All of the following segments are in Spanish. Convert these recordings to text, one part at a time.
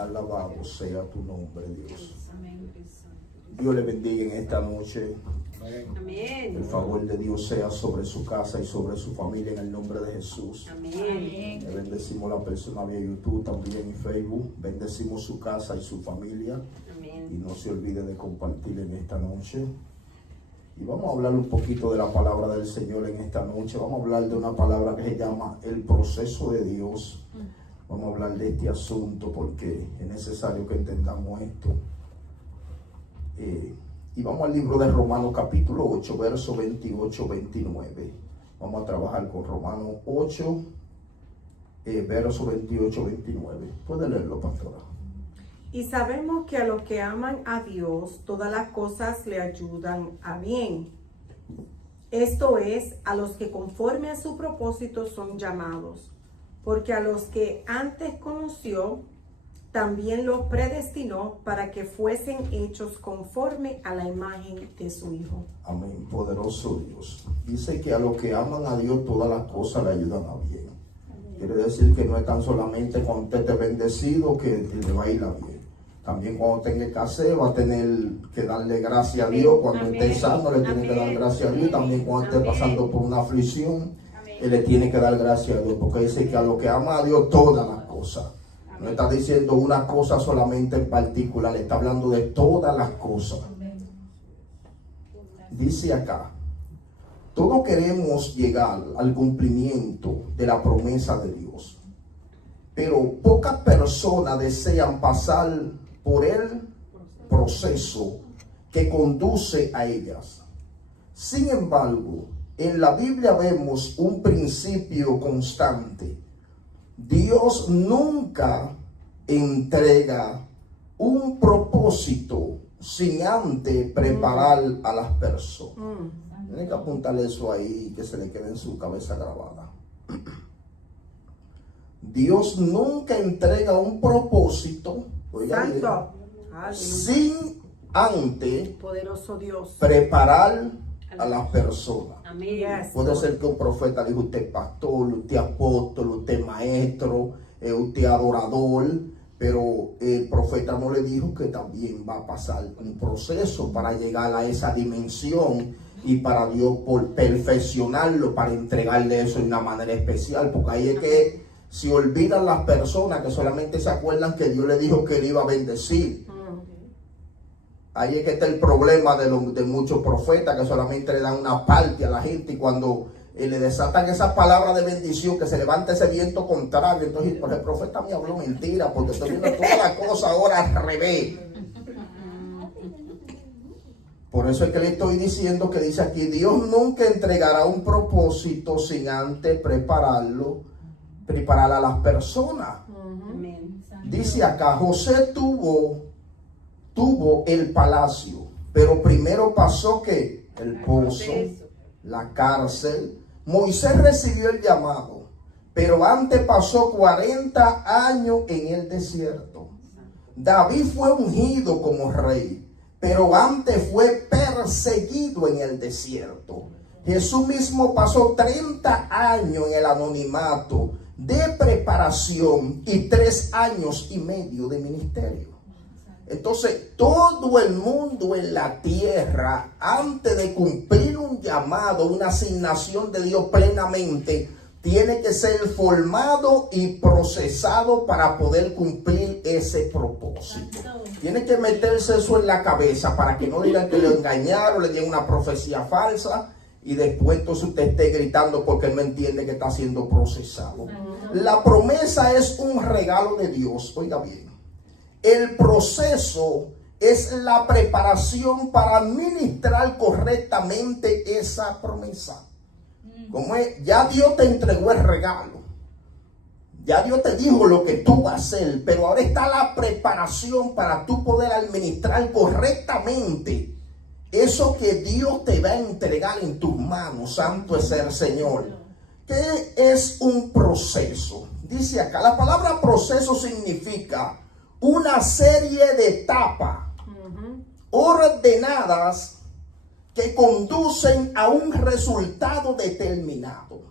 Alabado sea tu nombre, Dios. Dios le bendiga en esta noche. Amén. El favor de Dios sea sobre su casa y sobre su familia en el nombre de Jesús. Amén. Le bendecimos a la persona vía YouTube, también en Facebook. Bendecimos su casa y su familia. Amén. Y no se olvide de compartir en esta noche. Y vamos a hablar un poquito de la palabra del Señor en esta noche. Vamos a hablar de una palabra que se llama el proceso de Dios. Vamos a hablar de este asunto porque es necesario que entendamos esto. Y vamos al libro de Romanos capítulo 8, versos 28-29. Vamos a trabajar con Romanos 8, versos 28-29. ¿Puede leerlo, pastora? Y sabemos que a los que aman a Dios, todas las cosas le ayudan a bien. Esto es, a los que conforme a su propósito son llamados. Porque a los que antes conoció, también los predestinó para que fuesen hechos conforme a la imagen de su Hijo. Amén, poderoso Dios. Dice que a los que aman a Dios, todas las cosas le ayudan a bien. Quiere decir que no es tan solamente cuando usted esté bendecido que le va a ir a bien. También cuando tenga escasez va a tener que darle gracias a Dios. Cuando esté sano le tiene que dar gracias a Dios. También cuando esté pasando por una aflicción, él le tiene que dar gracias a Dios. Porque dice que a los que aman a Dios, todas las cosas. No está diciendo una cosa solamente en particular, le está hablando de todas las cosas. Dice acá, todos queremos llegar al cumplimiento de la promesa de Dios, pero pocas personas desean pasar por el proceso que conduce a ellas. Sin embargo, en la Biblia vemos un principio constante. Dios nunca entrega un propósito sin antes preparar a las personas. Tiene que apuntarle eso ahí, que se le quede en su cabeza grabada. Dios nunca entrega un propósito, Santo, sin antes poderoso Dios, preparar a las personas. Amén. Yes. Puede ser que un profeta dijo, usted es pastor, usted es apóstol, usted es maestro, usted es adorador, pero el profeta no le dijo que también va a pasar un proceso para llegar a esa dimensión y para Dios por perfeccionarlo, para entregarle eso de una manera especial, porque ahí es que se olvidan las personas que solamente se acuerdan que Dios le dijo que le iba a bendecir. Ahí es que está el problema de muchos profetas que solamente le dan una parte a la gente y cuando le desatan esas palabras de bendición que se levanta ese viento contrario, entonces pues el profeta me habló mentira porque estoy viendo todas las cosas ahora al revés. Por eso es que le estoy diciendo que dice aquí, Dios nunca entregará un propósito sin antes preparar a las personas. Amén. Dice acá, José tuvo el palacio, pero primero pasó que el pozo, la cárcel. Moisés recibió el llamado, pero antes pasó 40 años en el desierto. David fue ungido como rey, pero antes fue perseguido en el desierto. Jesús mismo pasó 30 años en el anonimato de preparación y 3 años y medio de ministerio. Entonces, todo el mundo en la tierra, antes de cumplir un llamado, una asignación de Dios plenamente, tiene que ser formado y procesado para poder cumplir ese propósito. Tiene que meterse eso en la cabeza para que no digan que le engañaron, le dieron una profecía falsa y después entonces usted esté gritando porque no entiende que está siendo procesado. La promesa es un regalo de Dios, oiga bien. El proceso es la preparación para administrar correctamente esa promesa. Como es, ya Dios te entregó el regalo. Ya Dios te dijo lo que tú vas a hacer, pero ahora está la preparación para tú poder administrar correctamente eso que Dios te va a entregar en tus manos. Santo es el Señor. ¿Qué es un proceso? Dice acá, la palabra proceso significa una serie de etapas ordenadas que conducen a un resultado determinado.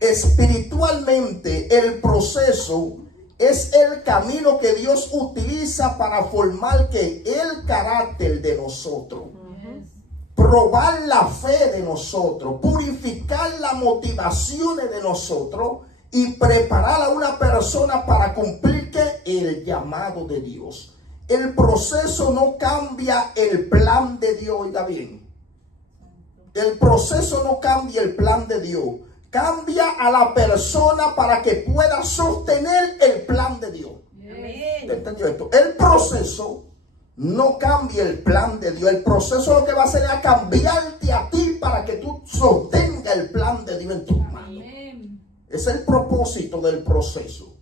Espiritualmente, el proceso es el camino que Dios utiliza para formar que el carácter de nosotros, probar la fe de nosotros, purificar las motivaciones de nosotros y preparar a una persona para cumplir el llamado de Dios. El proceso no cambia el plan de Dios, oiga bien. El proceso no cambia el plan de Dios. Cambia a la persona para que pueda sostener el plan de Dios. Amén. ¿Entendió esto? El proceso no cambia el plan de Dios. El proceso lo que va a hacer es cambiarte a ti para que tú sostengas el plan de Dios en tus manos. Es el propósito del proceso.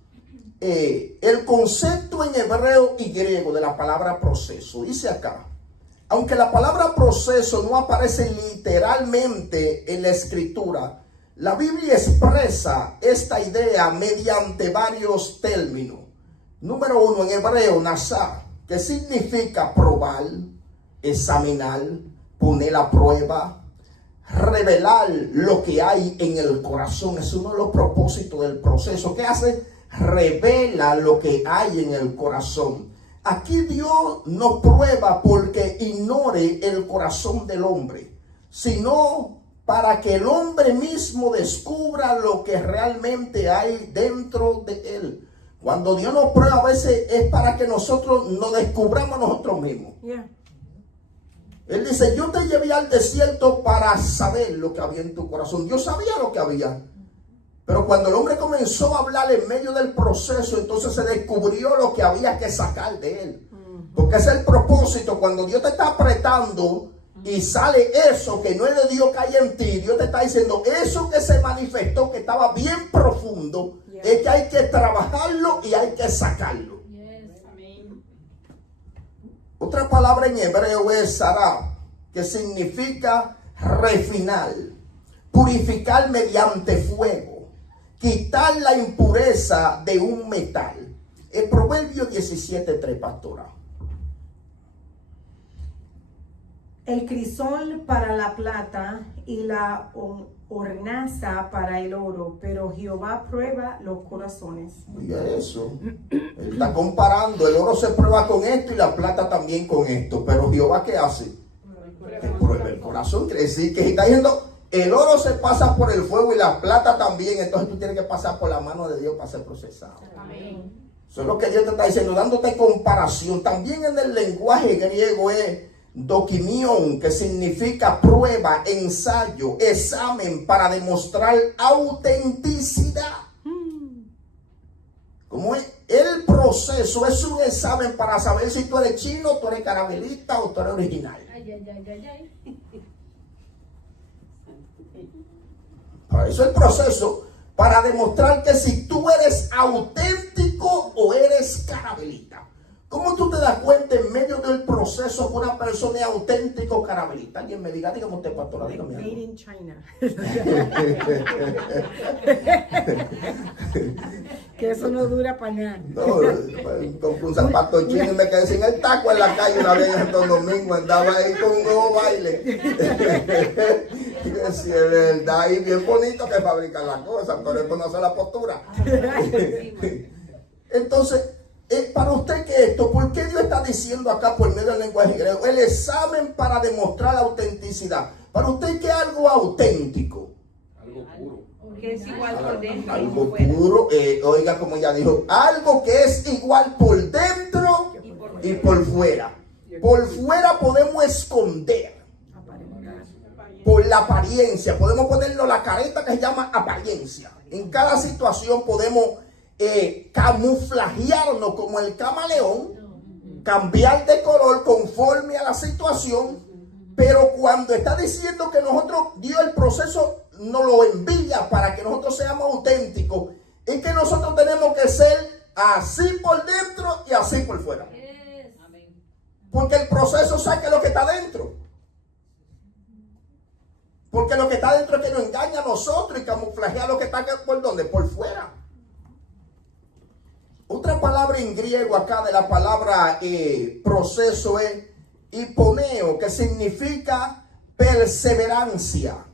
El concepto en hebreo y griego de la palabra proceso dice acá: aunque la palabra proceso no aparece literalmente en la escritura, la Biblia expresa esta idea mediante varios términos. Número uno, en hebreo, nasá, que significa probar, examinar, poner a prueba, revelar lo que hay en el corazón. Es uno de los propósitos del proceso. ¿Qué hace? Revela lo que hay en el corazón. Aquí Dios no prueba porque ignore el corazón del hombre, sino para que el hombre mismo descubra lo que realmente hay dentro de él. Cuando Dios nos prueba a veces es para que nosotros nos descubramos nosotros mismos. Yeah. Él dice: yo te llevé al desierto para saber lo que había en tu corazón. Dios sabía lo que había. Pero cuando el hombre comenzó a hablar en medio del proceso, entonces se descubrió lo que había que sacar de él. Porque es el propósito. Cuando Dios te está apretando y sale eso que no es de Dios que hay en ti, Dios te está diciendo: eso que se manifestó, que estaba bien profundo, es que hay que trabajarlo y hay que sacarlo. Otra palabra en hebreo es sará, que significa refinar, purificar mediante fuego, quitar la impureza de un metal. El Proverbio 17:3, pastora. El crisol para la plata y la hornaza para el oro, pero Jehová prueba los corazones. Oiga eso. Él está comparando. El oro se prueba con esto y la plata también con esto. Pero Jehová, ¿qué hace? Que prueba el corazón. Quiere decir que está diciendo: el oro se pasa por el fuego y la plata también. Entonces tú tienes que pasar por la mano de Dios para ser procesado. Amén. Eso es lo que Dios te está diciendo, dándote comparación. También en el lenguaje griego es dokimión, que significa prueba, ensayo, examen para demostrar autenticidad. Como es el proceso, es un examen para saber si tú eres chino, tú eres caramelita o tú eres original. Para eso es el proceso, para demostrar que si tú eres auténtico o eres carabelita. ¿Cómo tú te das cuenta en medio del proceso que una persona es auténtico o carabelita? Alguien me diga, dígame usted, pastora, dígame algo. Made in China. Que eso no dura para nada. No, compré un zapato chino y me quedé sin el taco en la calle una vez en Santo Domingo. Andaba ahí con un nuevo baile. Y decía, es verdad, y bien bonito que fabrican las cosas, pero él conoce la postura. Entonces, para usted, que esto, ¿por qué Dios está diciendo acá por medio del lenguaje griego? El examen para demostrar la autenticidad. Para usted, ¿qué es algo auténtico? Algo puro. Que es igual por dentro. Algo puro, oiga, como ya dijo, algo que es igual por dentro y por fuera. Por fuera podemos esconder, por la apariencia, podemos ponerlo la careta que se llama apariencia. En cada situación podemos camuflajearnos como el camaleón, cambiar de color conforme a la situación. Pero cuando está diciendo que nosotros, Dios, el proceso nos lo envía para que nosotros seamos auténticos, es que nosotros tenemos que ser así por dentro y así por fuera. Porque el proceso saca lo que está dentro. Porque lo que está dentro es que nos engaña a nosotros y camuflajea lo que está por donde, por fuera. Otra palabra en griego acá de la palabra proceso es hiponeo, que significa perseverancia,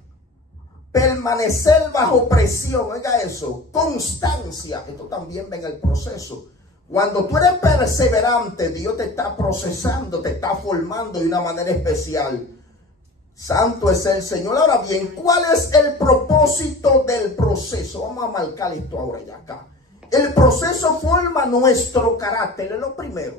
permanecer bajo presión, oiga eso, constancia, esto también va en el proceso. Cuando tú eres perseverante, Dios te está procesando, te está formando de una manera especial. Santo es el Señor. Ahora bien, ¿cuál es el propósito del proceso? Vamos a marcar esto ahora y acá. El proceso forma nuestro carácter, es lo primero.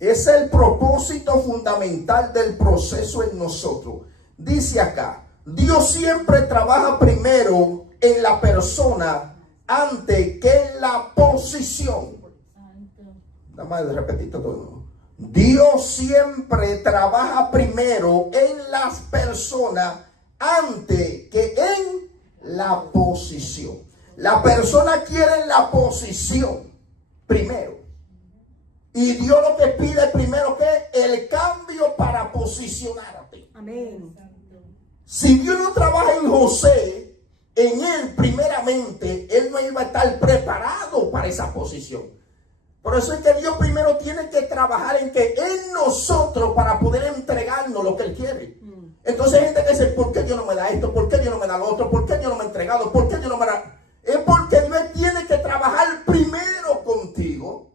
Es el propósito fundamental del proceso en nosotros. Dice acá, Dios siempre trabaja primero en la persona antes que en la posición. Nada más de repetir todo. Dios siempre trabaja primero en las personas antes que en la posición. La persona quiere la posición primero. Y Dios lo que pide primero que el cambio para posicionarte. Amén. Si Dios no trabaja en José, en él primeramente, él no iba a estar preparado para esa posición. Por eso es que Dios primero tiene que trabajar en que en nosotros para poder entregarnos lo que él quiere. Entonces hay gente que dice, ¿por qué Dios no me da esto? ¿Por qué Dios no me da lo otro? ¿Por qué Dios no me ha entregado? ¿Por qué Dios no me da? Es porque Dios tiene que trabajar primero contigo.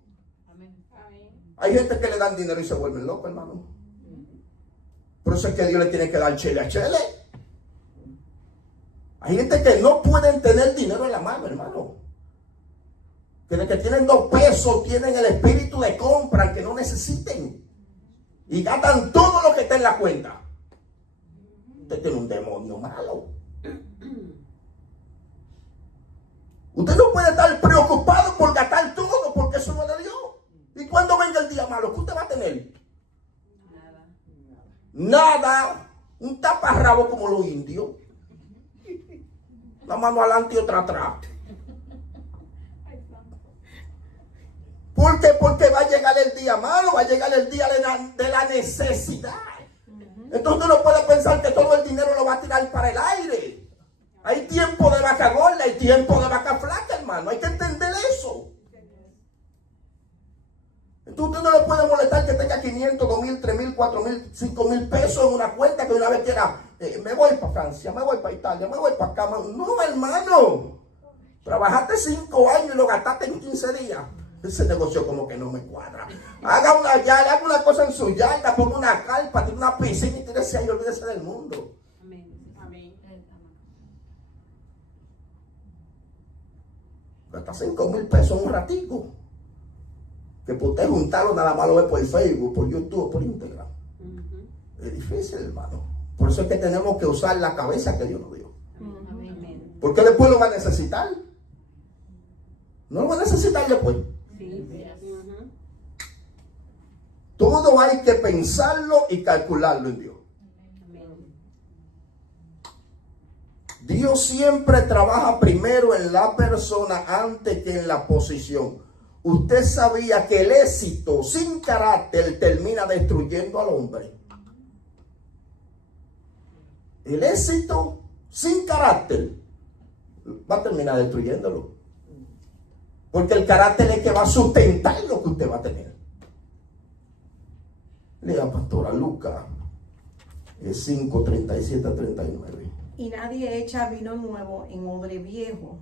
Hay gente que le dan dinero y se vuelven locos, hermano. Por eso es que Dios le tiene que dar chele a chele. Hay gente que no pueden tener dinero en la mano, hermano. Que tienen 2 pesos, tienen el espíritu de compra que no necesiten. Y gastan todo lo que está en la cuenta. Usted tiene un demonio malo. Usted no puede estar preocupado por gastar todo, porque eso no es de Dios. Y cuando venga el día malo, ¿qué usted va a tener? Nada. Un taparrabo como los indios. Una mano adelante y otra atrás. ¿Por qué? Porque va a llegar el día malo, va a llegar el día de la necesidad. Entonces usted no puede pensar que todo el dinero lo va a tirar para el aire. Hay tiempo de vaca gorda, hay tiempo de vaca flaca, hermano. Hay que entender eso. Entonces usted no le puede molestar que tenga 500, 2,000, 3,000, 4,000, 5,000 pesos en una cuenta que una vez quiera, me voy para Francia, me voy para Italia, me voy para acá. No, hermano. Trabajaste 5 años y lo gastaste en 15 días. Ese negocio como que no me cuadra. Haga una yarda, haga una cosa en su yarda, ponga una carpa, tiene una piscina y tírese ahí y olvídese del mundo. Gasta 5,000 pesos en un ratico. Que por usted juntarlo nada más lo ve por Facebook, por YouTube, por Instagram. Es difícil, hermano. Por eso es que tenemos que usar la cabeza que Dios nos dio. Porque después lo va a necesitar. No lo va a necesitar después. Todo hay que pensarlo y calcularlo en Dios. Dios siempre trabaja primero en la persona antes que en la posición. Usted sabía que el éxito sin carácter termina destruyendo al hombre. El éxito sin carácter va a terminar destruyéndolo. Porque el carácter es que va a sustentar lo que usted va a tener. Lea, pastora, Lucas 5, 37 a 39. Y nadie echa vino nuevo en odre viejo.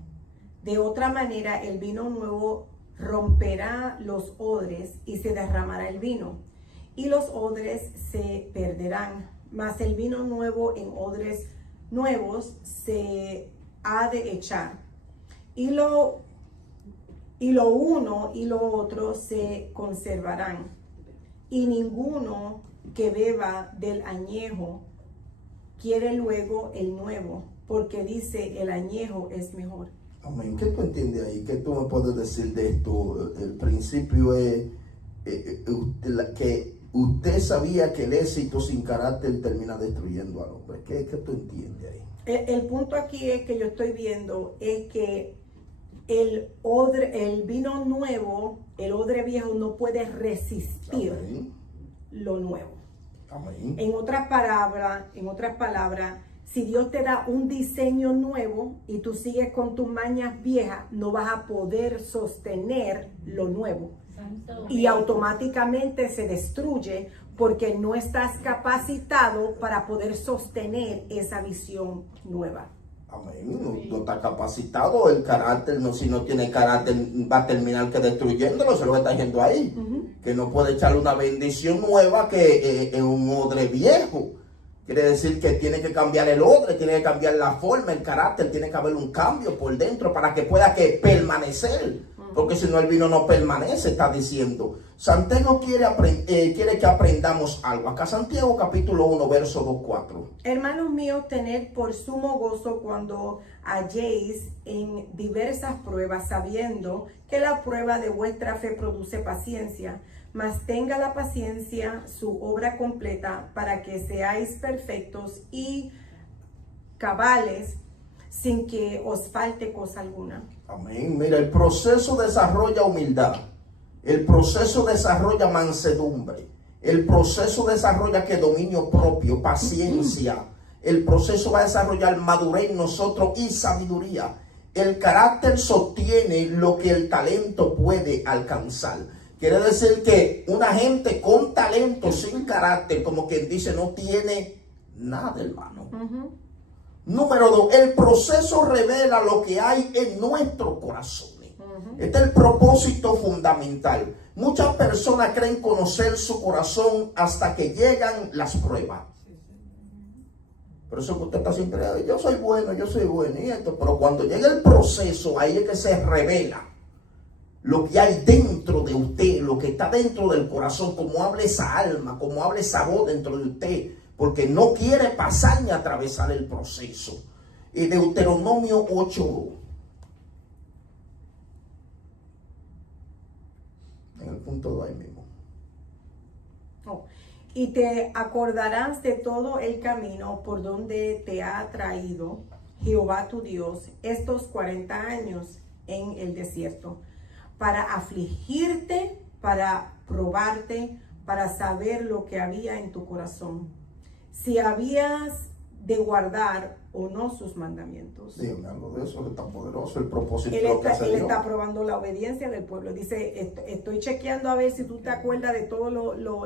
De otra manera, el vino nuevo romperá los odres y se derramará el vino. Y los odres se perderán. Mas el vino nuevo en odres nuevos se ha de echar. Y lo uno y lo otro se conservarán. Y ninguno que beba del añejo quiere luego el nuevo, porque dice el añejo es mejor. Amén. ¿Qué tú entiendes ahí? ¿Qué tú me puedes decir de esto? El principio es que usted sabía que el éxito sin carácter termina destruyendo al hombre. ¿Qué tú entiendes ahí? El punto aquí es que yo estoy viendo es que el vino nuevo, el odre viejo no puede resistir Amén. lo nuevo. Amén. En otras palabras, si Dios te da un diseño nuevo y tú sigues con tus mañas viejas, no vas a poder sostener lo nuevo. Y automáticamente se destruye porque no estás capacitado para poder sostener esa visión nueva. Amén. No está capacitado. El carácter, si no tiene carácter, va a terminar que destruyéndolo. Eso es lo que está diciendo ahí. Que no puede echarle una bendición nueva que es un odre viejo. Quiere decir que tiene que cambiar el odre, tiene que cambiar la forma, el carácter, tiene que haber un cambio por dentro para que pueda permanecer. Porque si no, el vino no permanece, está diciendo. Santiago quiere que aprendamos algo. Acá Santiago capítulo 1, verso 2-4. Hermanos míos, tened por sumo gozo cuando halléis en diversas pruebas, sabiendo que la prueba de vuestra fe produce paciencia. Mas tenga la paciencia su obra completa, para que seáis perfectos y cabales, sin que os falte cosa alguna. Amén. Mira, el proceso desarrolla humildad. El proceso desarrolla mansedumbre. El proceso desarrolla que dominio propio, paciencia. El proceso va a desarrollar madurez en nosotros y sabiduría. El carácter sostiene lo que el talento puede alcanzar. Quiere decir que una gente con talento, sin carácter, como quien dice, no tiene nada, hermano. Número 2, el proceso revela lo que hay en nuestros corazones. Este es el propósito fundamental. Muchas personas creen conocer su corazón hasta que llegan las pruebas. Por eso que usted está siempre, yo soy bueno, y esto. Pero cuando llega el proceso, ahí es que se revela lo que hay dentro de usted, lo que está dentro del corazón, cómo habla esa alma, cómo habla esa voz dentro de usted. Porque no quiere pasar ni atravesar el proceso. Deuteronomio 8. En el punto 2 ahí mismo. Y te acordarás de todo el camino por donde te ha traído Jehová tu Dios estos 40 años en el desierto, para afligirte, para probarte, para saber lo que había en tu corazón, si habías de guardar o no sus mandamientos. Dígame algo de eso, que es tan poderoso el propósito. Él él está probando la obediencia del pueblo. Dice, estoy chequeando a ver si tú te acuerdas de todas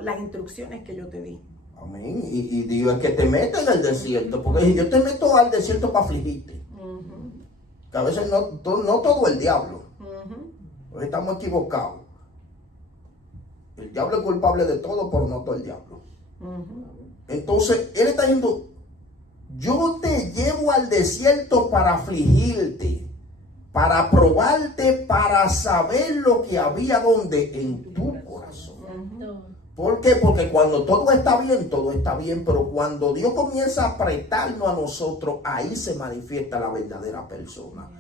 las instrucciones que yo te di. Amén. Y Dios es que te mete en el desierto, porque si yo te meto al desierto para afligirte, que a veces no todo el diablo. Hoy estamos equivocados. El diablo es culpable de todo, pero no todo el diablo. Entonces, él está diciendo, yo te llevo al desierto para afligirte, para probarte, para saber lo que había donde en tu corazón. ¿Por qué? Porque cuando todo está bien, pero cuando Dios comienza a apretarnos a nosotros, ahí se manifiesta la verdadera persona.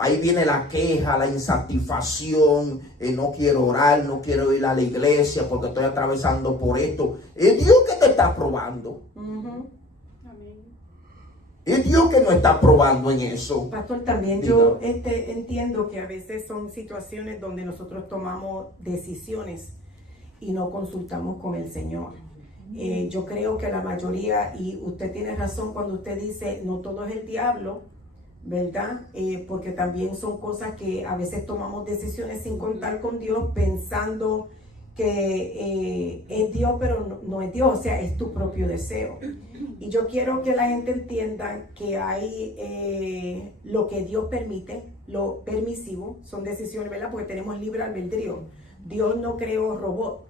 Ahí viene la queja, la insatisfacción, no quiero orar, no quiero ir a la iglesia porque estoy atravesando por esto. Es Dios que te está probando. Es Dios que nos está probando en eso. Pastor, también yo entiendo que a veces son situaciones donde nosotros tomamos decisiones y no consultamos con el Señor. Yo creo que la mayoría, y usted tiene razón cuando usted dice, no todo es el diablo, ¿verdad? Porque también son cosas que a veces tomamos decisiones sin contar con Dios, pensando que es Dios, pero no es Dios, o sea, es tu propio deseo. Y yo quiero que la gente entienda que hay lo que Dios permite, lo permisivo, son decisiones, ¿verdad? Porque tenemos libre albedrío. Dios no creó robot.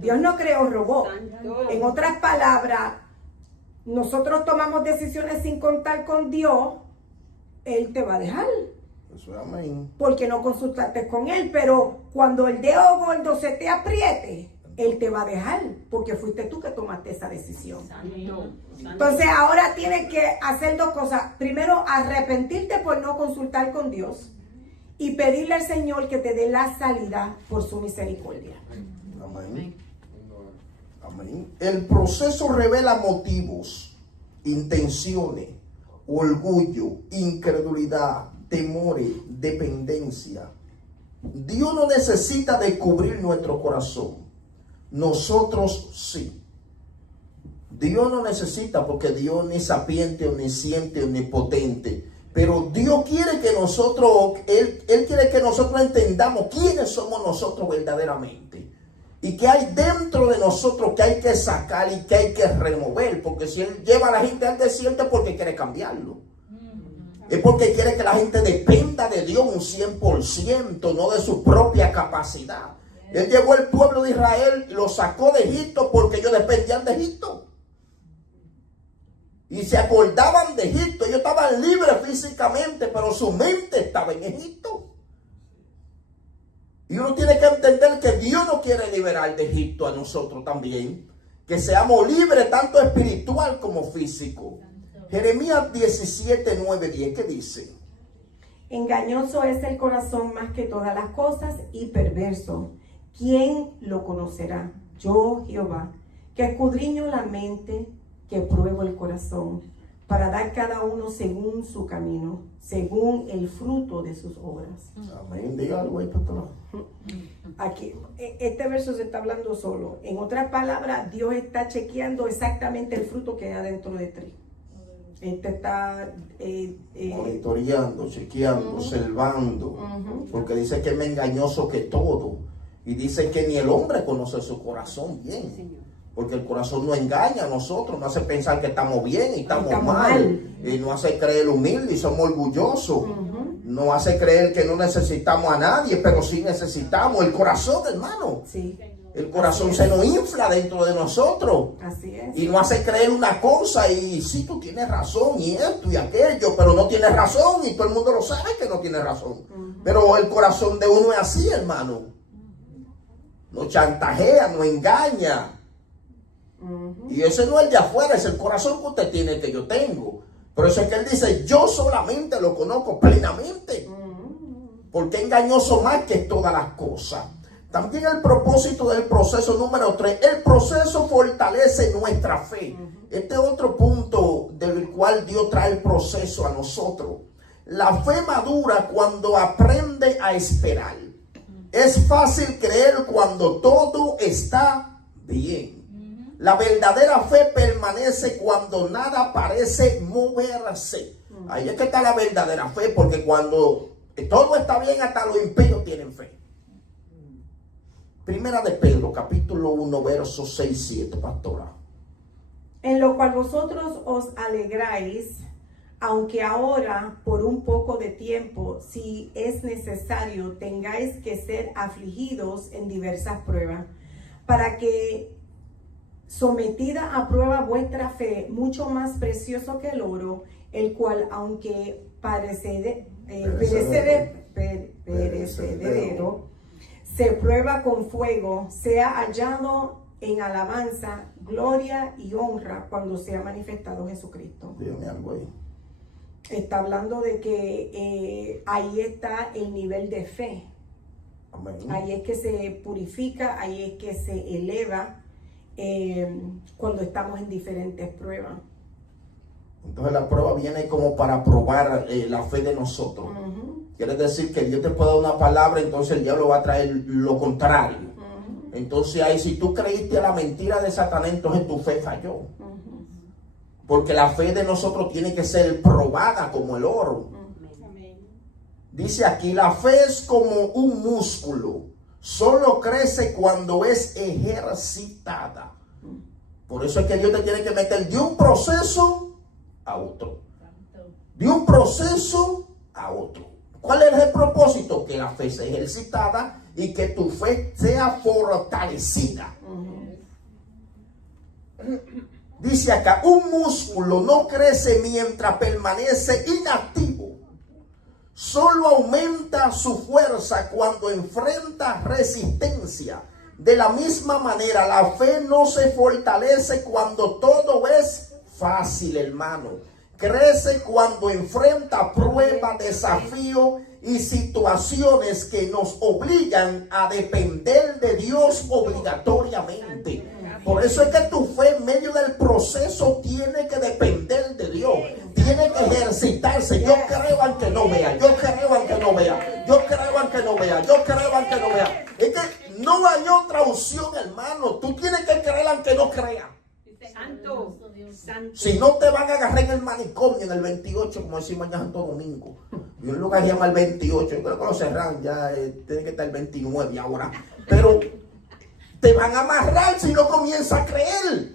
Dios no creó robot. En otras palabras, nosotros tomamos decisiones sin contar con Dios, Él te va a dejar. Eso es amén. Porque no consultaste con Él, pero cuando el dedo gordo se te apriete, Él te va a dejar, porque fuiste tú que tomaste esa decisión. Entonces ahora tienes que hacer dos cosas. Primero, arrepentirte por no consultar con Dios y pedirle al Señor que te dé la salida por su misericordia. Amén. Amén. El proceso revela motivos, intenciones, orgullo, incredulidad, temores, dependencia. Dios no necesita descubrir nuestro corazón. Nosotros sí. Dios no necesita, porque Dios ni sapiente, omnisciente, omnipotente. Pero Dios quiere que nosotros, Él quiere que nosotros entendamos quiénes somos nosotros verdaderamente. y que hay dentro de nosotros que hay que sacar y que hay que remover, porque si Él lleva a la gente al desierto es porque quiere cambiarlo. Es porque quiere que la gente dependa de Dios un 100%, no de su propia capacidad. Él llevó al pueblo de Israel y lo sacó de Egipto porque ellos dependían de Egipto. Y se acordaban de Egipto. Ellos estaban libres físicamente, pero su mente estaba en Egipto. Y uno tiene que entender que Dios no quiere liberar de Egipto a nosotros también. Que seamos libres tanto espiritual como físico. Jeremías 17, 9, 10, ¿qué dice? Engañoso es el corazón más que todas las cosas y perverso. ¿Quién lo conocerá? Yo, Jehová, que escudriño la mente, que pruebo el corazón, para dar cada uno según su camino, según el fruto de sus obras. Amén. Diga algo ahí, pastor. Aquí, este verso se está hablando solo. En otras palabras, Dios está chequeando exactamente el fruto que hay adentro de ti. Este está monitoreando, chequeando, observando, porque dice que es más engañoso que todo, y dice que ni el hombre conoce su corazón bien, porque el corazón no engaña a nosotros, no hace pensar que estamos bien y estamos mal, y no hace creer humilde y somos orgullosos, no hace creer que no necesitamos a nadie, pero sí necesitamos el corazón, hermano. Sí. El corazón se nos infla dentro de nosotros. Así es. Y no hace creer una cosa y sí, tú tienes razón y esto y aquello, pero no tienes razón y todo el mundo lo sabe que no tiene razón. Pero el corazón de uno es así, hermano. Nos chantajea, nos engaña. Y ese no es el de afuera, es el corazón que usted tiene, que yo tengo. Por eso es que él dice, yo solamente lo conozco plenamente. Porque engañoso más que todas las cosas. También el propósito del proceso número 3, el proceso fortalece nuestra fe. Este es otro punto del cual Dios trae el proceso a nosotros. La fe madura cuando aprende a esperar. Es fácil creer cuando todo está bien. La verdadera fe permanece cuando nada parece moverse. Ahí es que está la verdadera fe, porque cuando todo está bien, hasta los impíos tienen fe. Primera de Pedro, capítulo 1, versos 6, 7, pastora. En lo cual vosotros os alegráis, aunque ahora, por un poco de tiempo, si es necesario, tengáis que ser afligidos en diversas pruebas, para que, sometida a prueba vuestra fe, mucho más precioso que el oro, el cual, aunque perecedero, se prueba con fuego, sea hallado en alabanza, gloria y honra cuando sea manifestado Jesucristo. Dígame algo ahí. Está hablando de que ahí está el nivel de fe. Amén. Ahí es que se purifica, ahí es que se eleva cuando estamos en diferentes pruebas. Entonces la prueba viene como para probar la fe de nosotros. Quiere decir que Dios te puede dar una palabra, entonces el diablo va a traer lo contrario. Entonces ahí, si tú creíste a la mentira de Satanás, entonces tu fe falló. Porque la fe de nosotros tiene que ser probada como el oro. Dice aquí, la fe es como un músculo. Solo crece cuando es ejercitada. Por eso es que Dios te tiene que meter de un proceso a otro. De un proceso a otro. ¿Cuál es el propósito? Que la fe sea ejercitada y que tu fe sea fortalecida. Dice acá, un músculo no crece mientras permanece inactivo. Solo aumenta su fuerza cuando enfrenta resistencia. De la misma manera, la fe no se fortalece cuando todo es fácil, hermano. Crece cuando enfrenta pruebas, desafíos y situaciones que nos obligan a depender de Dios obligatoriamente. Por eso es que tu fe en medio del proceso tiene que depender de Dios. Tiene que ejercitarse. Yo creo aunque no vea. Yo creo aunque no vea. Yo creo aunque no vea. Yo creo aunque no vea. Es que no hay otra opción, hermano. Tú tienes que creer aunque no creas. Santo, santo. Si no te van a agarrar en el manicomio en el 28, como decimos allá en Santo Domingo. Y un lugar se llama el 28. Yo creo que lo cerran ya. Tiene que estar el 29 ahora. Pero te van a amarrar si no comienzas a creer.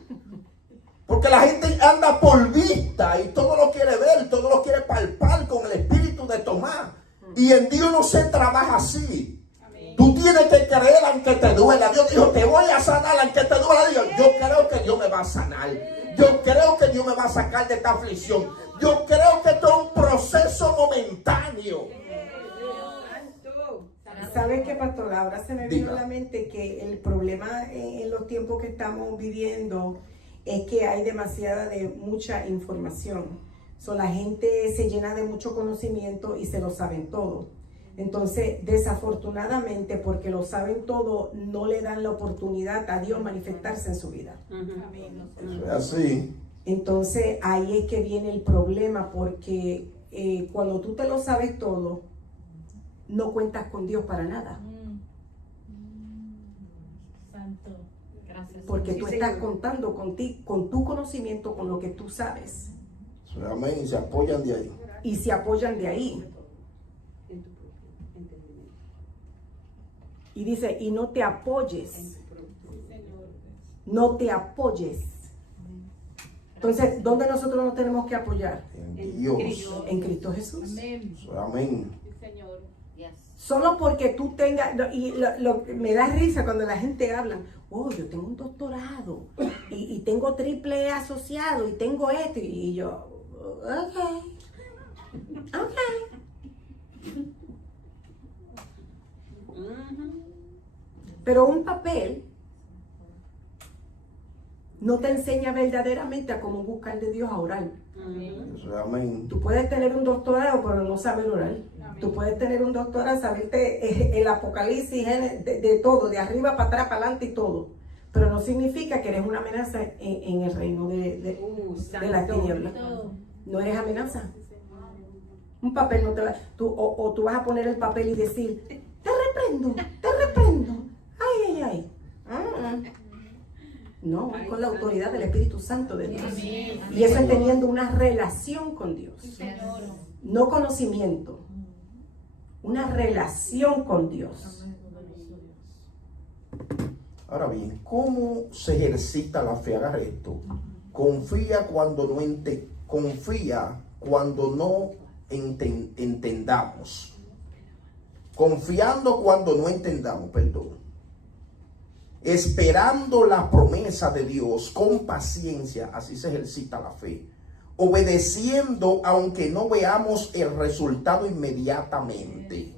Porque la gente anda por vista y todo lo quiere ver, todo lo quiere palpar con el espíritu de Tomás. Y en Dios no se trabaja así. Amén. Tú tienes que creer aunque te duela. Dios dijo, te voy a sanar aunque te duela. Yo creo que Dios me va a sanar. Yo creo que Dios me va a sacar de esta aflicción. Yo creo que esto es un proceso momentáneo. ¿Sabes qué, pastor? Ahora se me vino a la mente que el problema en los tiempos que estamos viviendo es que hay mucha información. La gente se llena de mucho conocimiento y se lo saben todo. Entonces, desafortunadamente, porque lo saben todo, no le dan la oportunidad a Dios manifestarse en su vida. Es así. Entonces, ahí es que viene el problema, porque cuando tú te lo sabes todo, no cuentas con Dios para nada. Santo. Gracias. Porque tú estás contando con tu conocimiento, con lo que tú sabes. Amén. Y se apoyan de ahí. Y se apoyan de ahí. Y dice, y no te apoyes. No te apoyes. Entonces, ¿dónde nosotros nos tenemos que apoyar? En Dios. En Cristo Jesús. Amén. Solo porque tú tengas, y me da risa cuando la gente habla, oh, yo tengo un doctorado, y tengo triple asociado, y tengo esto, y yo, ok. Pero un papel no te enseña verdaderamente a cómo buscar de Dios a orar. Amén. Tú puedes tener un doctorado, pero no saber orar. Tú puedes tener un doctorado, saberte el apocalipsis de todo, de arriba para atrás, para adelante y todo. Pero no significa que eres una amenaza en el reino de la tiniebla. No eres amenaza. Un papel no te va. O tú vas a poner el papel y decir, te reprendo. Ay. No, con la autoridad del Espíritu Santo de Dios. Y eso es teniendo una relación con Dios. No conocimiento. Una relación con Dios. Ahora bien, ¿cómo se ejercita la fe? Agarra esto. Confía cuando no entendamos. Confiando cuando no entendamos, perdón. Esperando la promesa de Dios con paciencia, así se ejercita la fe. Obedeciendo aunque no veamos el resultado inmediatamente.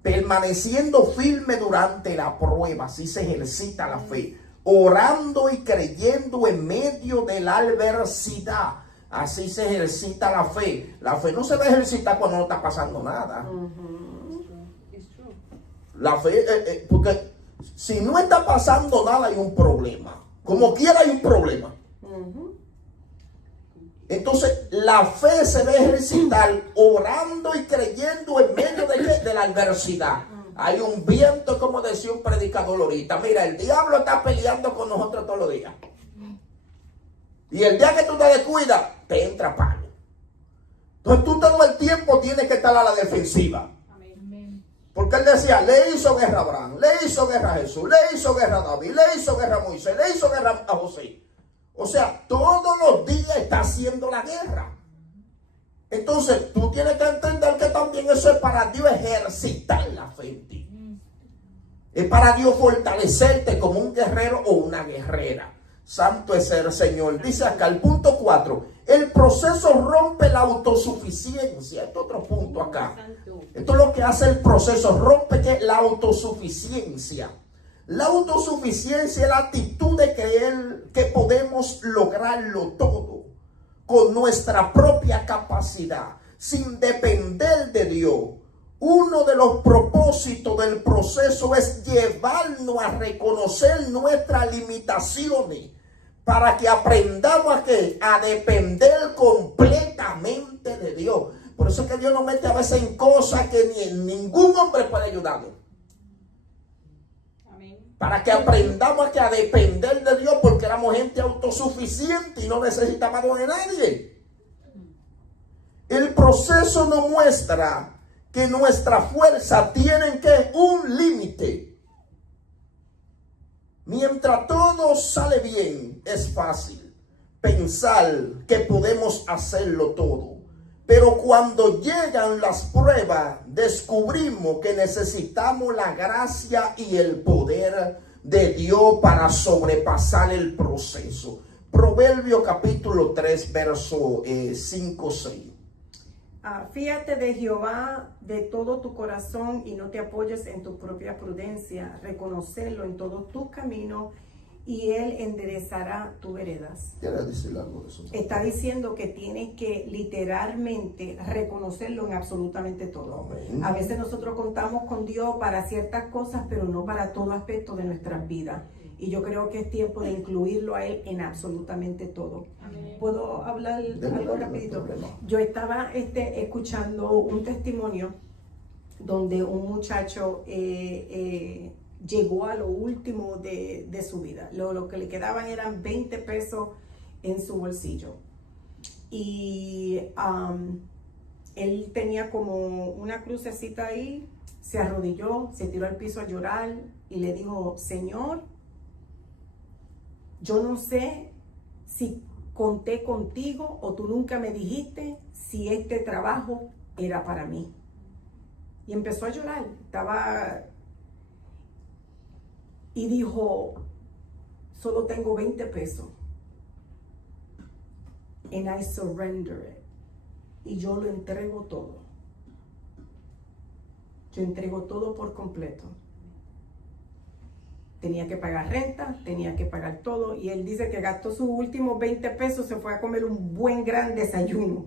Permaneciendo firme durante la prueba, así se ejercita la fe. Orando y creyendo en medio de la adversidad, así se ejercita la fe. La fe no se va a ejercitar cuando no está pasando nada. La fe, porque si no está pasando nada hay un problema. Como quiera hay un problema. Entonces la fe se debe ejercitar orando y creyendo en medio de la adversidad. Hay un viento, como decía un predicador ahorita. Mira, el diablo está peleando con nosotros todos los días. Y el día que tú te descuidas, te entra palo. Entonces tú todo el tiempo tienes que estar a la defensiva. Porque él decía, le hizo guerra a Abraham, le hizo guerra a Jesús, le hizo guerra a David, le hizo guerra a Moisés, le hizo guerra a José. O sea, todos los días está haciendo la guerra. Entonces, tú tienes que entender que también eso es para Dios ejercitar la fe en ti. Es para Dios fortalecerte como un guerrero o una guerrera. Santo es el Señor. Dice acá el punto 4. El proceso rompe la autosuficiencia. Este otro punto acá. Esto es lo que hace el proceso. Rompe la autosuficiencia. La autosuficiencia es la actitud de creer que podemos lograrlo todo con nuestra propia capacidad, sin depender de Dios. Uno de los propósitos del proceso es llevarnos a reconocer nuestras limitaciones para que aprendamos a depender completamente de Dios. Por eso es que Dios nos mete a veces en cosas que ningún hombre puede ayudarnos. Para que aprendamos a depender de Dios, porque éramos gente autosuficiente y no necesitábamos de nadie. El proceso nos muestra que nuestra fuerza tiene un límite. Mientras todo sale bien, es fácil pensar que podemos hacerlo todo. Pero cuando llegan las pruebas, descubrimos que necesitamos la gracia y el poder de Dios para sobrepasar el proceso. Proverbio capítulo 3, verso 5-6. Fíate de Jehová de todo tu corazón y no te apoyes en tu propia prudencia. Reconocerlo en todos tus caminos y Él enderezará tus veredas. ¿Quiere decir algo de eso? Está diciendo que tienes que literalmente reconocerlo en absolutamente todo. Amén. A veces nosotros contamos con Dios para ciertas cosas, pero no para todo aspecto de nuestras vidas. Y yo creo que es tiempo de incluirlo a Él en absolutamente todo. Amén. ¿Puedo hablar algo rapidito? Yo estaba escuchando un testimonio donde un muchacho llegó a lo último de su vida. Lo que le quedaban eran 20 pesos en su bolsillo. Y él tenía como una crucecita ahí, se arrodilló, se tiró al piso a llorar y le dijo: Señor, yo no sé si conté contigo o tú nunca me dijiste si este trabajo era para mí. Y empezó a llorar, y dijo: solo tengo 20 pesos. And I surrender it. Y yo lo entrego todo. Yo entrego todo por completo. Tenía que pagar renta, tenía que pagar todo. Y él dice que gastó sus últimos 20 pesos, se fue a comer un buen gran desayuno.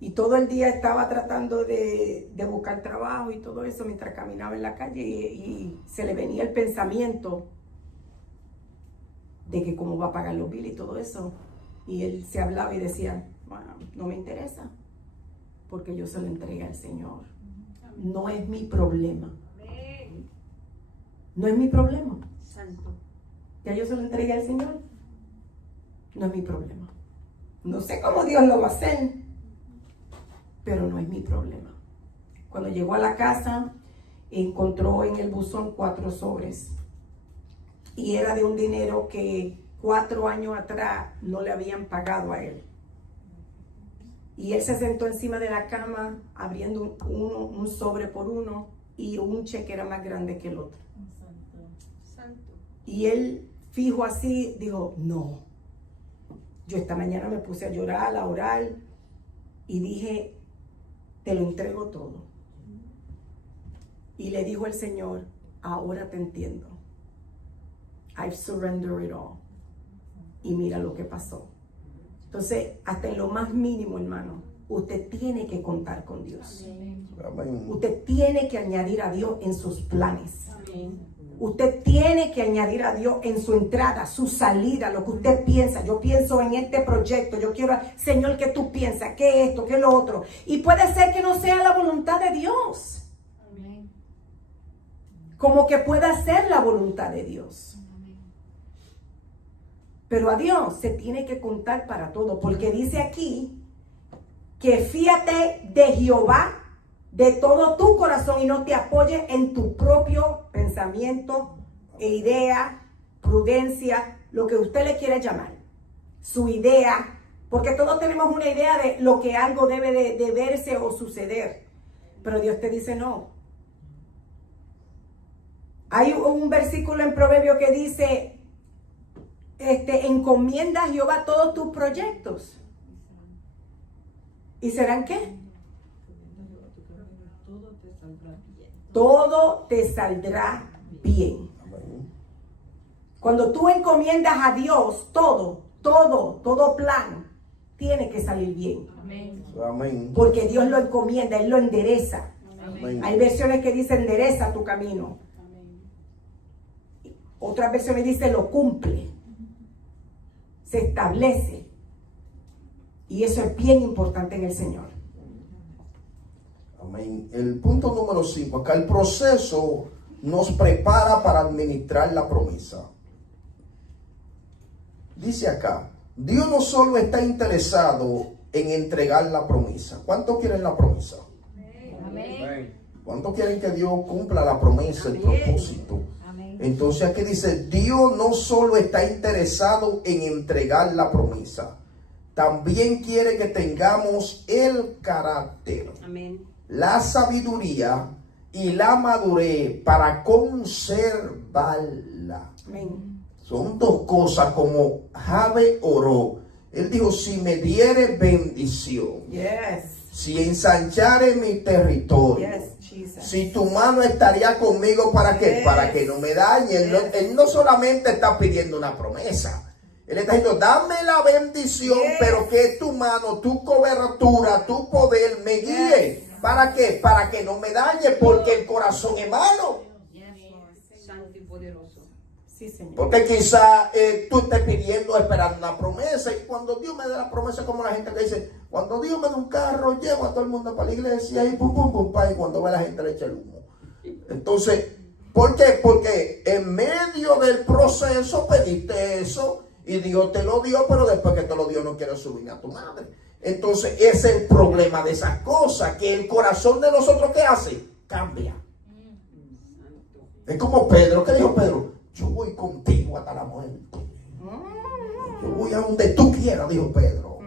Y todo el día estaba tratando de buscar trabajo y todo eso mientras caminaba en la calle y se le venía el pensamiento de que cómo va a pagar los biles y todo eso. Y él se hablaba y decía: bueno, no me interesa, porque yo se lo entregué al Señor. No es mi problema. No es mi problema. Santo. Ya yo se lo entregué al Señor. No es mi problema. No sé cómo Dios lo va a hacer, pero no es mi problema. Cuando llegó a la casa, encontró en el buzón 4 sobres. Y era de un dinero que 4 años atrás no le habían pagado a él. Y él se sentó encima de la cama, abriendo un sobre por uno, y un cheque era más grande que el otro. Santo. Y él, fijo así, dijo: no. Yo esta mañana me puse a llorar, a orar, y dije: te lo entrego todo. Y le dijo el Señor: ahora te entiendo. I've surrendered it all. Y mira lo que pasó. Entonces, hasta en lo más mínimo, hermano, usted tiene que contar con Dios. Amén. Usted tiene que añadir a Dios en sus planes. Amén. Usted tiene que añadir a Dios en su entrada, su salida, lo que usted piensa. Yo pienso en este proyecto, yo quiero, Señor, ¿qué tú piensas? ¿Qué esto? ¿Qué lo otro? Y puede ser que no sea la voluntad de Dios, Amén. como que pueda ser la voluntad de Dios. Pero a Dios se tiene que contar para todo, porque dice aquí que fíate de Jehová de todo tu corazón y no te apoyes en tu propio pensamiento e idea, prudencia, lo que usted le quiera llamar, su idea, porque todos tenemos una idea de lo que algo debe de verse o suceder, pero Dios te dice no. Hay un versículo en Proverbio que dice: encomienda a Jehová todos tus proyectos. ¿Y serán qué? Todo te saldrá bien. Cuando tú encomiendas a Dios, todo plan tiene que salir bien. Amén. Amén. Porque Dios lo encomienda, Él lo endereza. Amén. Hay versiones que dicen endereza tu camino. Amén. Otras versiones dicen lo cumple. Se establece. Y eso es bien importante en el Señor. Amén. El punto número 5, acá el proceso nos prepara para administrar la promesa. Dice acá, Dios no solo está interesado en entregar la promesa. ¿Cuántos quieren la promesa? Amén. ¿Cuántos quieren que Dios cumpla la promesa, el propósito? Amén. Entonces aquí dice, Dios no solo está interesado en entregar la promesa, también quiere que tengamos el carácter, Amén. la sabiduría y la madurez para conservarla. Amén. Son dos cosas como Jabe oró. Él dijo, si me diere bendición, Yes. si ensanchare mi territorio, Yes, Jesus. si tu mano estaría conmigo, ¿para qué? Yes. Para que no me dañe. Él no solamente está pidiendo una promesa. Él está diciendo, dame la bendición, Yes. pero que tu mano, tu cobertura, tu poder me guíe. Yes. ¿Para qué? Para que no me dañe, porque el corazón es malo. Santo y poderoso. Sí, Señor. Porque quizá tú estés pidiendo, esperando una promesa, y cuando Dios me dé la promesa, como la gente que dice, cuando Dios me dé un carro, llevo a todo el mundo para la iglesia, y pum, pum, pum, pa, y cuando ve la gente le echa el humo. Entonces, ¿por qué? Porque en medio del proceso pediste eso, y Dios te lo dio, pero después que te lo dio no quiere subir a tu madre. Entonces, ese es el problema de esas cosas, que el corazón de nosotros, ¿qué hace? Cambia. Es como Pedro. ¿Qué dijo Pedro? Yo voy contigo hasta la muerte. Yo voy a donde tú quieras, dijo Pedro.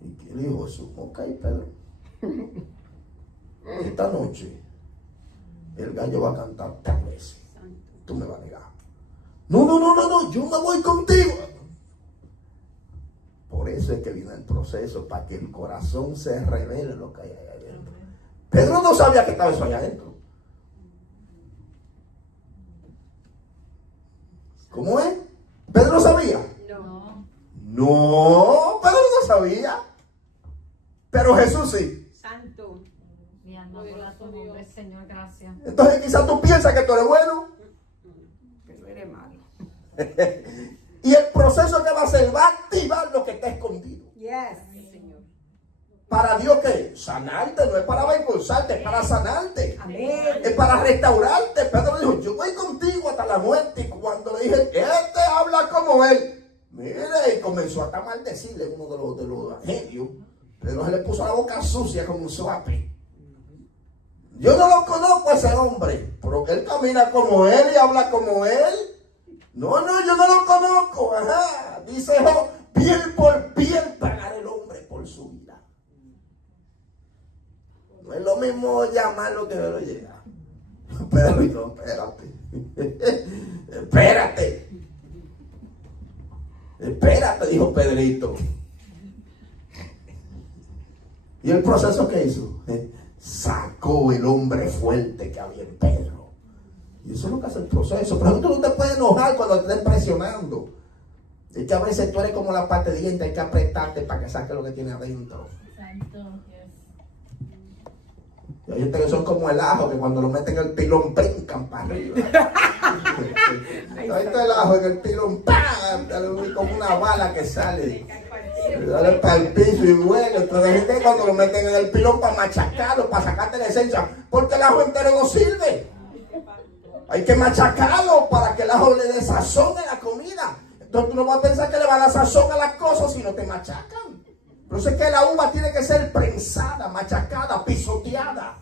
¿Y qué dijo Jesús? Ok, Pedro. Esta noche el gallo va a cantar 3 veces. Tú me vas a negar. No, yo me voy contigo. Por eso es que viene el proceso, para que el corazón se revele lo que hay ahí adentro. Pedro no sabía que estaba eso allá adentro. ¿Cómo es? ¿Pedro sabía? No. No, Pedro no sabía. Pero Jesús sí. Santo. Mi alma adora tu nombre, Señor, gracias. Entonces quizás tú piensas que tú eres bueno. Pero eres malo. Y el proceso que va a hacer va a activar lo que está escondido. Yes. Sí, Señor. ¿Para Dios qué? Sanarte, no es para avergonzarte, es para sanarte. Amén. Es para restaurarte. Pedro dijo, yo voy contigo hasta la muerte. Y cuando le dije, este habla como él. Mire, y comenzó a maldecirle uno de los evangelios. Pero se le puso la boca sucia como un suape. Yo no lo conozco a ese hombre, pero él camina como él y habla como él. No, yo no lo conozco. Ajá. Dice, piel por piel pagará el hombre por su vida. No es lo mismo llamarlo que verlo llegar. Pero no, espérate, dijo Pedrito. ¿Y el proceso que hizo? Sacó el hombre fuerte que había en Pedro. Y eso es lo que hace el proceso. Pero tú no te puedes enojar cuando te estén presionando. Es que a veces tú eres como la parte de diente, hay que apretarte para que saque lo que tiene adentro. Santo, Y hay gente que son como el ajo, que cuando lo meten en el pilón brincan para arriba. Ahí está el ajo en el pilón, ¡pam! Como una bala que sale. Dale para el piso y vuela. Entonces hay gente cuando lo meten en el pilón para machacarlo, para sacarte la esencia, porque el ajo entero no sirve. Hay que machacarlo para que el ajo le dé sazón a la comida. Entonces tú no vas a pensar que le va a dar sazón a las cosas si no te machacan. Por eso es que la uva tiene que ser prensada, machacada, pisoteada.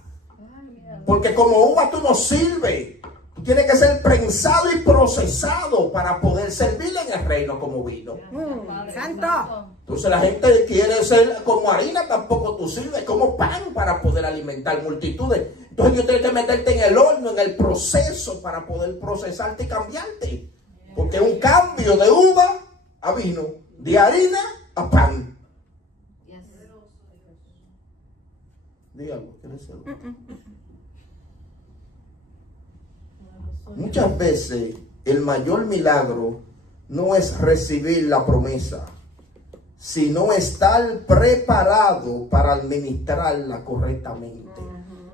Porque como uva tú no sirves. Tú tienes que ser prensado y procesado para poder servir en el reino como vino. Santo. Entonces la gente quiere ser como harina, tampoco tú sirves, como pan para poder alimentar multitudes. Entonces tú tienes que meterte en el horno, en el proceso para poder procesarte y cambiarte. Porque es un cambio de uva a vino, de harina a pan. Dígalo, ¿quieres decirlo? Muchas veces el mayor milagro no es recibir la promesa, sino estar preparado para administrarla correctamente.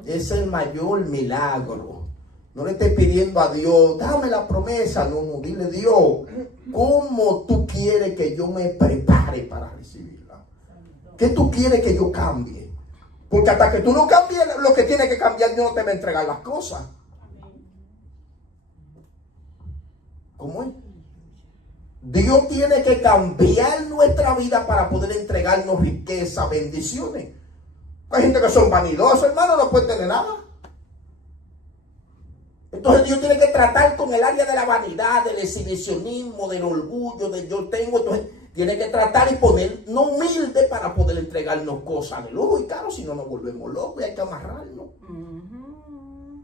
Es el mayor milagro. No le estés pidiendo a Dios, dame la promesa. No, dile, Dios, ¿cómo tú quieres que yo me prepare para recibirla? ¿Qué tú quieres que yo cambie? Porque hasta que tú no cambies lo que tiene que cambiar, Dios no te va a entregar las cosas. ¿Cómo es? Dios tiene que cambiar nuestra vida para poder entregarnos riqueza, bendiciones. Hay gente que son vanidosos, hermano, no puede tener nada. Entonces Dios tiene que tratar con el área de la vanidad, del exhibicionismo, del orgullo, del yo tengo. Entonces tiene que tratar y poner no humilde para poder entregarnos cosas de lujo y caro, si no nos volvemos locos y hay que amarrarnos.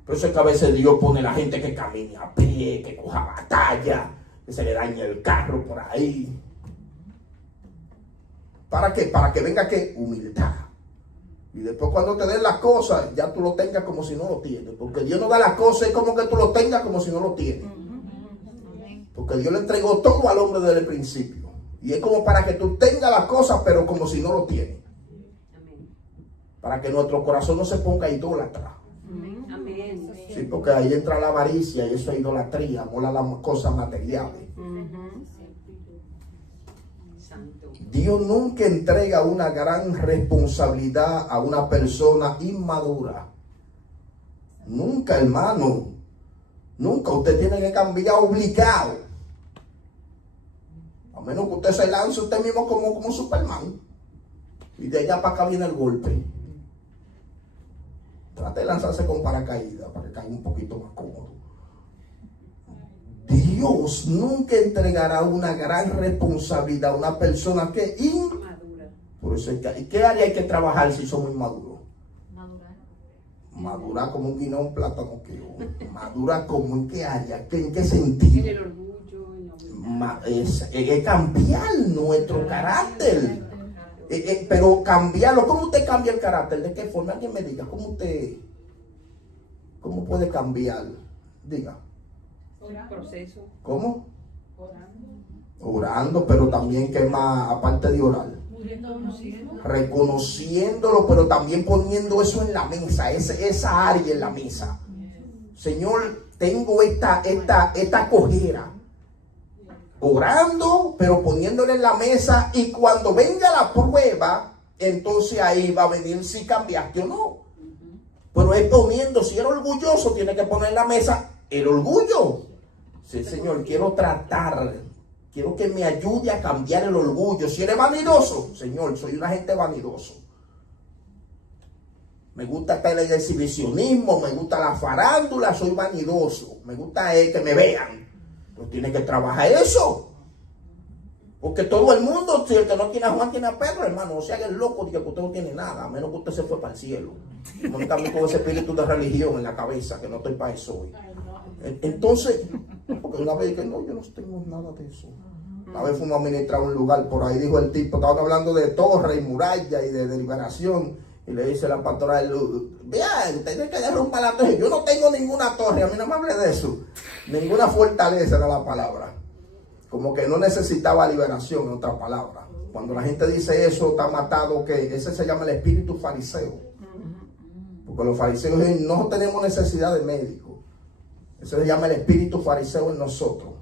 Por eso es que a veces Dios pone a la gente que camine a pie, que coja batalla, que se le dañe el carro por ahí. ¿Para qué? Para que venga ¿qué? Humildad. Y después cuando te den las cosas, ya tú lo tengas como si no lo tienes. Porque Dios no da las cosas, es como que tú lo tengas como si no lo tienes. Porque Dios le entregó todo al hombre desde el principio. Y es como para que tú tengas las cosas, pero como si no lo tienes. Para que nuestro corazón no se ponga idólatra. Amén. Sí, porque ahí entra la avaricia y eso es idolatría, mola las cosas materiales. Santo. Dios nunca entrega una gran responsabilidad a una persona inmadura. Nunca, hermano. Nunca. Usted tiene que cambiar obligado. A menos que usted se lance usted mismo como Superman. Y de allá para acá viene el golpe. Trate de lanzarse con paracaídas para que caiga un poquito más cómodo. Dios nunca entregará una gran responsabilidad a una persona que Madura. Por eso ¿qué área hay que trabajar si somos inmaduros? Madurar. Madurar como un guineo, un plátano que madura como en qué área, en qué En sentido. el orgullo, en la humildad. Es cambiar nuestro carácter. Pero cambiarlo, ¿cómo usted cambia el carácter? ¿De qué forma? Alguien me diga, ¿cómo puede cambiar? Diga. Un proceso. ¿Cómo? Orando, pero también que más, aparte de orar. Reconociéndolo, pero también poniendo eso en la mesa, esa área en la mesa. Señor, tengo esta cojera. Orando, pero poniéndole en la mesa, y cuando venga la prueba, entonces ahí va a venir si cambiaste o no. Pero es poniendo, si era orgulloso, tiene que poner en la mesa el orgullo. Sí, Señor, quiero que me ayude a cambiar el orgullo. Si eres vanidoso, Señor, soy una gente vanidoso. Me gusta el exhibicionismo, me gusta la farándula, soy vanidoso. Me gusta que me vean. Pues tiene que trabajar eso. Porque todo el mundo, si el que no tiene a Juan tiene a Pedro, hermano, no se haga el loco de que usted no tiene nada, a menos que usted se fue para el cielo. No me cambie con ese espíritu de religión en la cabeza, que no estoy para eso hoy. Entonces, porque una vez dije, no, yo no tengo nada de eso. Una vez fuimos a ministrar a un lugar, por ahí dijo el tipo, estaban hablando de torre y muralla y de liberación. Y le dice la pastora, bien, tiene que derrumbar la torre. Yo no tengo ninguna torre, a mí no me hable de eso. Ninguna fortaleza era la palabra. Como que no necesitaba liberación, en otras palabras. Cuando la gente dice eso, está matado, que ese se llama el espíritu fariseo. Porque los fariseos dicen, no tenemos necesidad de médico. Eso se llama el espíritu fariseo en nosotros.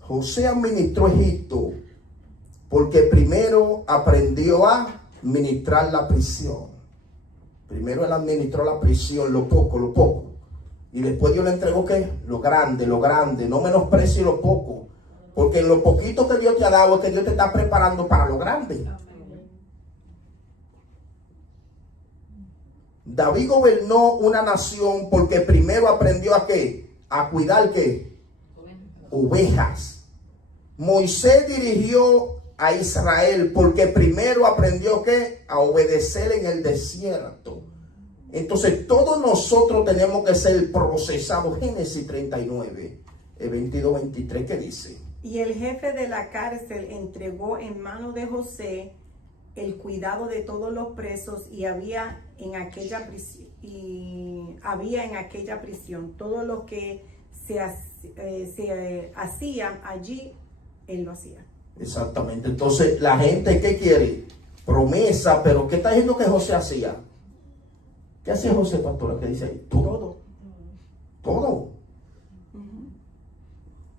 José administró Egipto porque primero aprendió a administrar la prisión. Primero él administró la prisión, lo poco. Y después Dios le entregó ¿qué? Lo grande. No menosprecie lo poco. Porque en lo poquito que Dios te ha dado es que Dios te está preparando para lo grande. David gobernó una nación porque primero aprendió a ¿qué? A cuidar ¿qué? Ovejas. Moisés dirigió a Israel porque primero aprendió ¿qué? A obedecer en el desierto. Entonces todos nosotros tenemos que ser procesados. Génesis 39, 22-23, ¿qué dice? Y el jefe de la cárcel entregó en mano de José el cuidado de todos los presos y había en aquella prisión todo lo que se hacía allí, él lo hacía. Exactamente. Entonces la gente ¿qué quiere? Promesa, pero ¿qué está diciendo que José hacía? ¿Qué hacía José, pastora? ¿Qué dice ahí? Todo.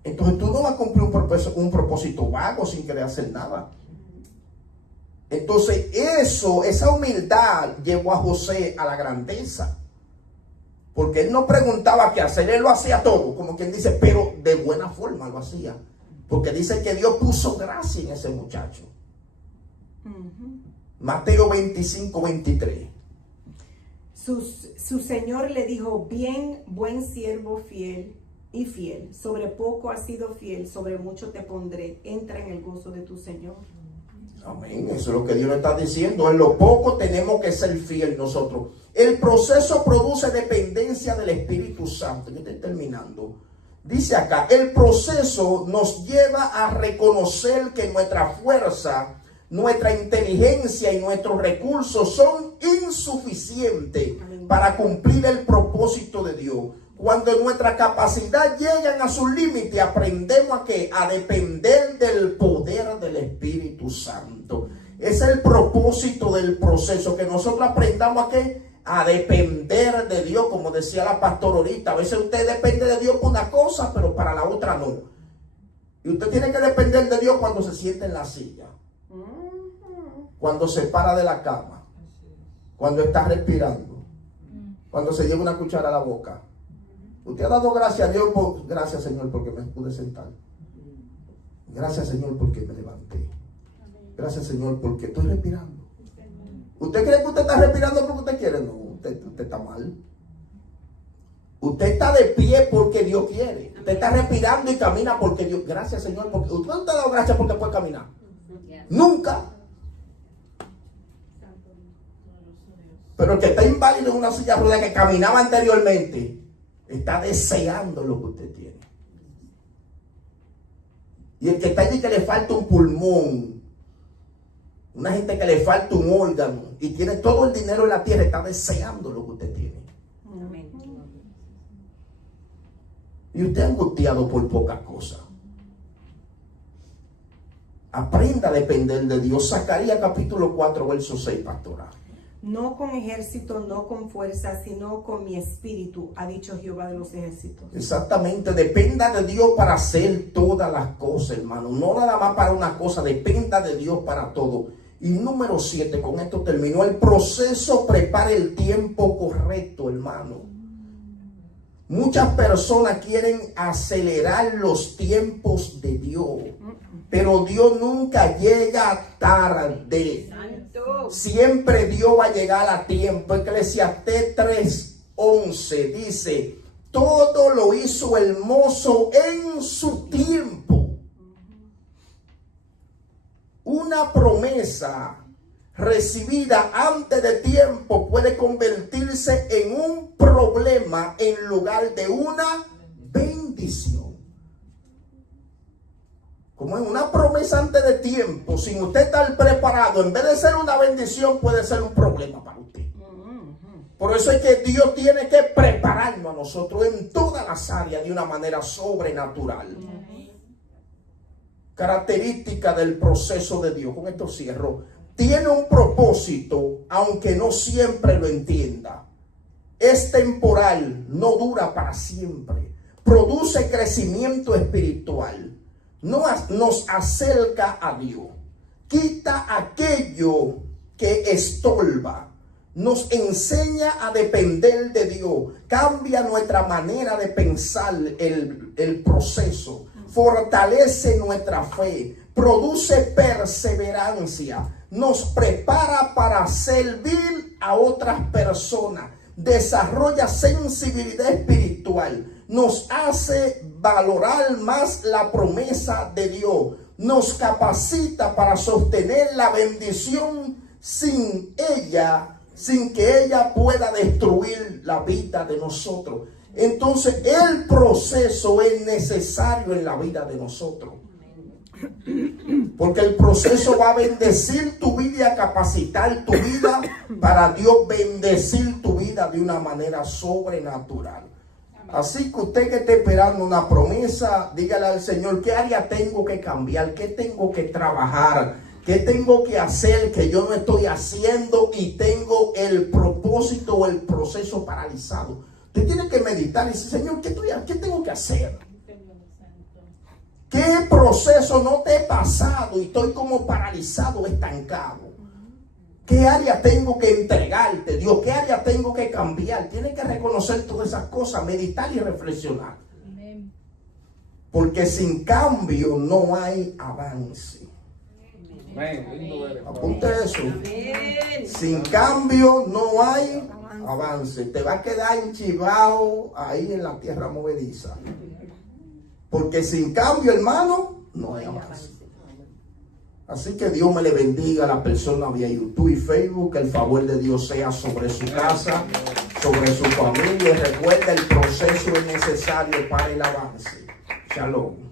Entonces tú no vas a cumplir un propósito vago sin querer hacer nada. Entonces esa humildad llevó a José a la grandeza. Porque él no preguntaba qué hacer, él lo hacía todo, como quien dice, pero de buena forma lo hacía. Porque dice que Dios puso gracia en ese muchacho. Mateo 25, 23. Su señor le dijo: bien, buen siervo fiel y fiel. Sobre poco has sido fiel, sobre mucho te pondré. Entra en el gozo de tu señor. Amén. Eso es lo que Dios nos está diciendo. En lo poco tenemos que ser fiel nosotros. El proceso produce dependencia del Espíritu Santo. Yo estoy terminando. Dice acá, el proceso nos lleva a reconocer que nuestra fuerza, nuestra inteligencia y nuestros recursos son insuficientes para cumplir el propósito de Dios. Cuando nuestra capacidad llegan a su límite, aprendemos a depender del poder del Espíritu Santo. Es el propósito del proceso, que nosotros aprendamos a depender de Dios, como decía la pastora ahorita. A veces usted depende de Dios por una cosa, pero para la otra no. Y usted tiene que depender de Dios cuando se sienta en la silla, cuando se para de la cama, cuando está respirando, cuando se lleva una cuchara a la boca. Usted ha dado gracias a Dios gracias, Señor, porque me pude sentar. Gracias, Señor, porque me levanté. Gracias, Señor, porque estoy respirando. ¿Usted cree que usted está respirando porque usted quiere? No, usted está mal. Usted está de pie porque Dios quiere. Usted está respirando y camina porque Dios. Gracias, Señor, porque usted no te ha dado gracias porque puede caminar. Nunca. Pero el que está inválido en una silla de ruedas que caminaba anteriormente, está deseando lo que usted tiene. Y el que está allí que le falta un pulmón, una gente que le falta un órgano y tiene todo el dinero en la tierra, está deseando lo que usted tiene. Amén. Y usted angustiado por pocas cosas. Aprenda a depender de Dios. Zacarías capítulo 4, verso 6, pastora. No con ejército, no con fuerza, sino con mi espíritu, ha dicho Jehová de los ejércitos. Exactamente, dependa de Dios para hacer todas las cosas, hermano. No nada más para una cosa, dependa de Dios para todo. Y número 7, con esto terminó. El proceso prepara el tiempo correcto, hermano. Muchas personas quieren acelerar los tiempos de Dios, pero Dios nunca llega tarde. Siempre Dios va a llegar a tiempo. Eclesiastés 3:11 dice: todo lo hizo hermoso en su tiempo. Una promesa recibida antes de tiempo puede convertirse en un problema en lugar de una bendición. Como en una promesa antes de tiempo, sin usted estar preparado, en vez de ser una bendición, puede ser un problema para usted. Por eso es que Dios tiene que prepararnos a nosotros en todas las áreas de una manera sobrenatural. Característica del proceso de Dios, con esto cierro. Tiene un propósito, aunque no siempre lo entienda. Es temporal, no dura para siempre. Produce crecimiento espiritual. Nos acerca a Dios. Quita aquello que estorba. Nos enseña a depender de Dios. Cambia nuestra manera de pensar el proceso. Fortalece nuestra fe. Produce perseverancia. Nos prepara para servir a otras personas. Desarrolla sensibilidad espiritual. Nos hace valorar más la promesa de Dios. Nos capacita para sostener la bendición sin que ella pueda destruir la vida de nosotros. Entonces el proceso es necesario en la vida de nosotros. Porque el proceso va a bendecir tu vida y a capacitar tu vida para Dios bendecir tu vida de una manera sobrenatural. Así que usted que esté esperando una promesa, dígale al Señor: ¿qué área tengo que cambiar? ¿Qué tengo que trabajar? ¿Qué tengo que hacer que yo no estoy haciendo y tengo el propósito o el proceso paralizado? Usted tiene que meditar y decir: Señor, ¿qué tengo que hacer? ¿Qué proceso no te he pasado y estoy como paralizado, estancado? ¿Qué área tengo que entregarte, Dios? ¿Qué área tengo que cambiar? Tienes que reconocer todas esas cosas, meditar y reflexionar. Porque sin cambio no hay avance. Apunte eso. Amén. Sin cambio no hay avance. Te va a quedar enchivado ahí en la tierra movediza. Porque sin cambio, hermano, no hay avance. Así que Dios me le bendiga a la persona vía YouTube y Facebook. Que el favor de Dios sea sobre su casa, sobre su familia. Y recuerda, el proceso es necesario para el avance. Shalom.